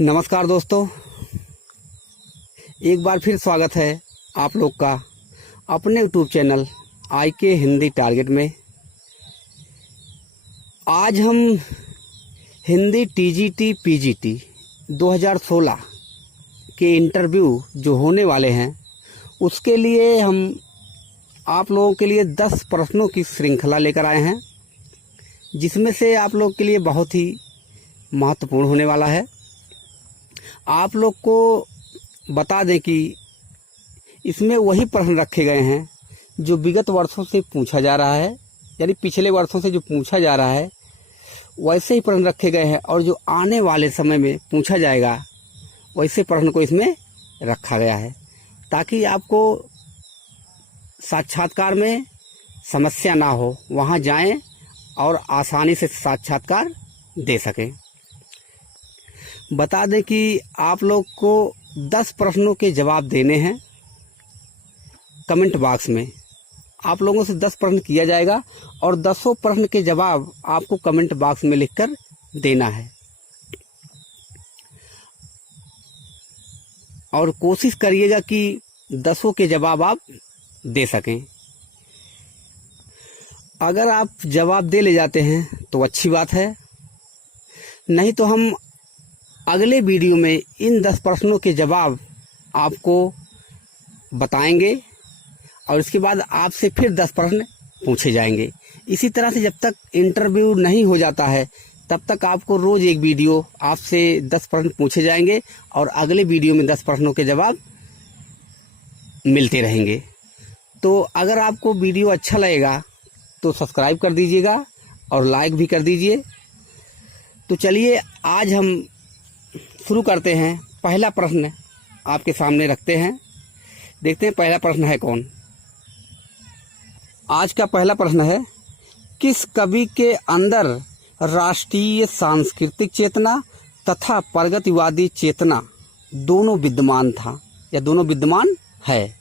नमस्कार दोस्तों, एक बार फिर स्वागत है आप लोग का अपने YouTube channel IK Hindi target में। आज हम हिंदी TGT PGT 2016 के इंटरव्यू जो होने वाले हैं उसके लिए हम आप लोगों के लिए 10 प्रश्नों की श्रृंखला लेकर आए हैं, जिसमें से आप लोग के लिए बहुत ही महत्वपूर्ण होने वाला है। आप लोग को बता दें कि इसमें वही प्रश्न रखे गए हैं जो विगत वर्षों से पूछा जा रहा है, यानी पिछले वर्षों से जो पूछा जा रहा है वैसे ही प्रश्न रखे गए हैं, और जो आने वाले समय में पूछा जाएगा वैसे प्रश्न को इसमें रखा गया है, ताकि आपको साक्षात्कार में समस्या ना हो, वहाँ जाएं और आसानी से साक्षात्कार दे सकें। बता दें कि आप लोग को 10 प्रश्नों के जवाब देने हैं। कमेंट बॉक्स में आप लोगों से 10 प्रश्न किया जाएगा और 10 प्रश्न के जवाब आपको कमेंट बॉक्स में लिखकर देना है, और कोशिश करिएगा कि 10 के जवाब आप दे सकें। अगर आप जवाब दे ले जाते हैं तो अच्छी बात है, नहीं तो हम अगले वीडियो में इन 10 प्रश्नों के जवाब आपको बताएंगे और इसके बाद आपसे फिर 10 प्रश्न पूछे जाएंगे। इसी तरह से जब तक इंटरव्यू नहीं हो जाता है तब तक आपको रोज़ एक वीडियो आपसे 10 प्रश्न पूछे जाएंगे और अगले वीडियो में 10 प्रश्नों के जवाब मिलते रहेंगे। तो अगर आपको वीडियो अच्छा लगेगा तो सब्सक्राइब कर दीजिएगा और लाइक भी कर दीजिए। तो चलिए आज हम शुरू करते हैं। पहला प्रश्न आपके सामने रखते हैं, देखते हैं पहला प्रश्न है कौन। आज का पहला प्रश्न है, किस कवि के अंदर राष्ट्रीय सांस्कृतिक चेतना तथा प्रगतिवादी चेतना दोनों विद्यमान था या दोनों विद्यमान है?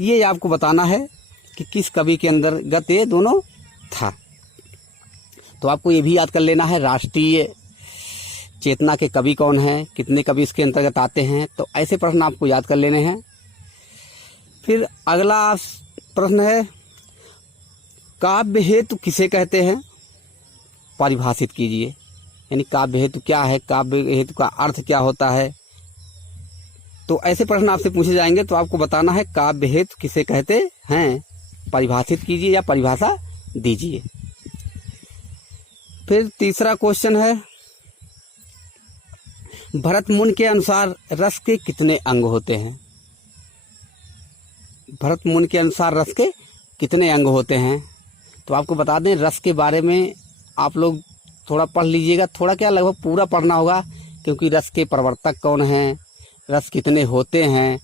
ये आपको बताना है कि किस कवि के अंतर्गत ये दोनों था। तो आपको ये भी याद कर लेना है राष्ट्रीय चेतना के कवि कौन हैं, कितने कवि इसके अंतर्गत आते हैं। तो ऐसे प्रश्न आपको याद कर लेने हैं। फिर अगला प्रश्न है, काव्य हेतु किसे कहते हैं? परिभाषित कीजिए, यानी काव्य हेतु क्या है, काव्य हेतु का अर्थ क्या होता है। तो ऐसे प्रश्न आपसे पूछे जाएंगे तो आपको बताना है काव्य हेतु किसे कहते हैं, परिभाषित कीजिए या परिभाषा दीजिए। फिर तीसरा क्वेश्चन है, भरत मुनि के अनुसार रस के कितने अंग होते हैं? भरत मुनि के अनुसार रस के कितने अंग होते हैं? तो आपको बता दें, रस के बारे में आप लोग थोड़ा पढ़ लीजिएगा, थोड़ा क्या लगभग पूरा पढ़ना होगा, क्योंकि रस के प्रवर्तक कौन हैं, रस कितने होते हैं,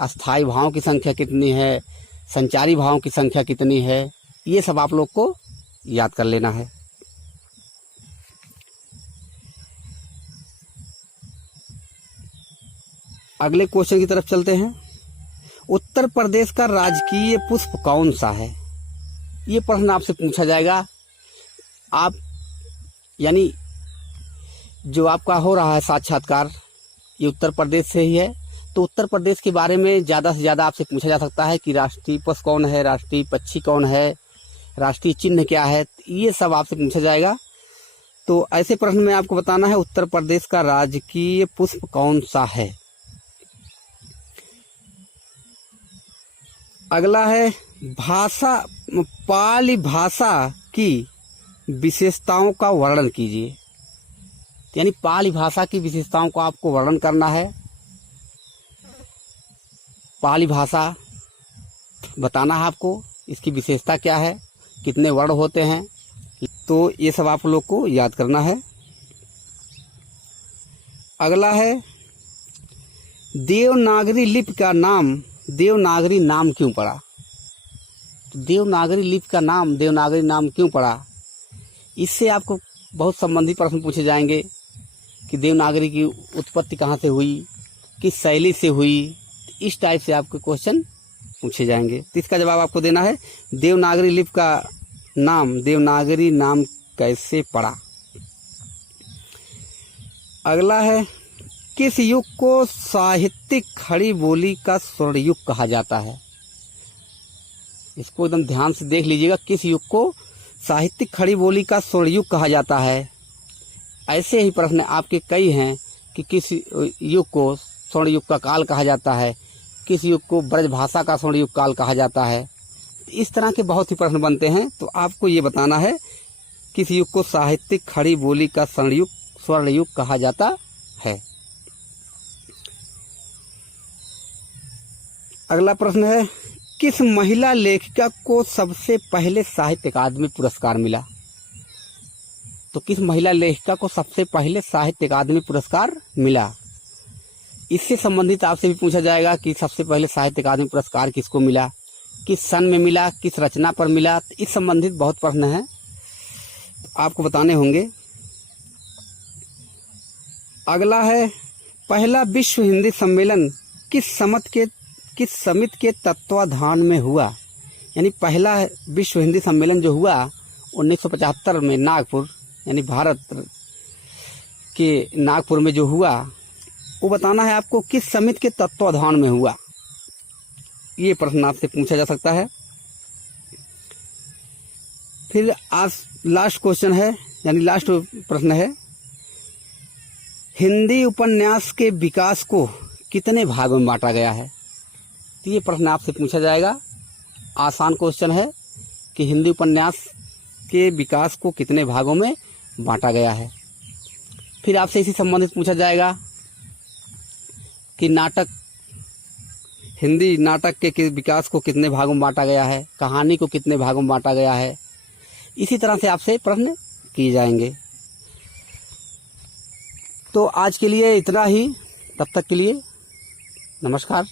अस्थाई भावों की संख्या कितनी है, संचारी भावों की संख्या कितनी है, ये सब आप लोग को याद कर लेना है। अगले क्वेश्चन की तरफ चलते हैं। उत्तर प्रदेश का राजकीय पुष्प कौन सा है? ये प्रश्न आपसे पूछा जाएगा। आप यानी जो आपका हो रहा है साक्षात्कार ये उत्तर प्रदेश से ही है, तो उत्तर प्रदेश के बारे में ज़्यादा से ज़्यादा आपसे पूछा जा सकता है कि राष्ट्रीय पुष्प कौन है, राष्ट्रीय पक्षी कौन है, राष्ट्रीय चिन्ह क्या है, ये सब आपसे पूछा जाएगा। तो ऐसे प्रश्न में आपको बताना है उत्तर प्रदेश का राजकीय पुष्प कौन सा है। अगला है, भाषा पाली भाषा की विशेषताओं का वर्णन कीजिए, यानी पाली भाषा की विशेषताओं को आपको वर्णन करना है। पाली भाषा बताना है आपको, इसकी विशेषता क्या है, कितने वर्ण होते हैं, तो ये सब आप लोग को याद करना है। अगला है, देवनागरी लिपि का नाम देवनागरी नाम क्यों पड़ा? तो देवनागरी लिपि का नाम देवनागरी नाम क्यों पड़ा? इससे आपको बहुत संबंधित प्रश्न पूछे जाएंगे कि देवनागरी की उत्पत्ति कहाँ से हुई, किस शैली से हुई, इस टाइप से आपके क्वेश्चन पूछे जाएंगे। तो इसका जवाब आपको देना है देवनागरी लिपि का नाम देवनागरी नाम कैसे पड़ा। अगला है किस युग को साहित्यिक खड़ी बोली का स्वर्ण युग कहा जाता है? इसको एकदम ध्यान से देख लीजिएगा। किस युग को साहित्यिक खड़ी बोली का स्वर्ण युग कहा जाता है? ऐसे ही प्रश्न आपके कई हैं कि किस युग को स्वर्ण युग का काल कहा जाता है, किस युग को ब्रज भाषा का स्वर्ण युग काल कहा जाता है। इस तरह के बहुत ही प्रश्न बनते हैं, तो आपको ये बताना है किस युग को साहित्यिक खड़ी बोली का स्वर्ण युग कहा जाता है। अगला प्रश्न है, किस महिला लेखिका को सबसे पहले साहित्य अकादमी पुरस्कार मिला? तो किस महिला लेखिका को सबसे पहले साहित्य अकादमी पुरस्कार मिला? इससे संबंधित आपसे भी पूछा जाएगा कि सबसे पहले साहित्य अकादमी पुरस्कार किसको मिला, किस सन में मिला, किस रचना पर मिला। इस संबंधित बहुत प्रश्न हैं, तो आपको बताने होंगे। अगला है, पहला विश्व हिंदी सम्मेलन किस समिति के तत्वाधान में हुआ? यानी पहला विश्व हिंदी सम्मेलन जो हुआ 1975 में नागपुर, यानी भारत के नागपुर में जो हुआ, वो बताना है आपको किस समिति के तत्वाधान में हुआ। ये प्रश्न आपसे पूछा जा सकता है। फिर आज लास्ट क्वेश्चन है, यानी लास्ट प्रश्न है, हिंदी उपन्यास के विकास को कितने भागों में बांटा गया है? तो ये प्रश्न आपसे पूछा जाएगा। आसान क्वेश्चन है कि हिंदी उपन्यास के विकास को कितने भागों में बांटा गया है। फिर आपसे इसी संबंधित पूछा जाएगा कि हिंदी नाटक के विकास को कितने भागों में बांटा गया है, कहानी को कितने भागों में बांटा गया है। इसी तरह से आपसे प्रश्न किए जाएंगे। तो आज के लिए इतना ही, तब तक के लिए नमस्कार।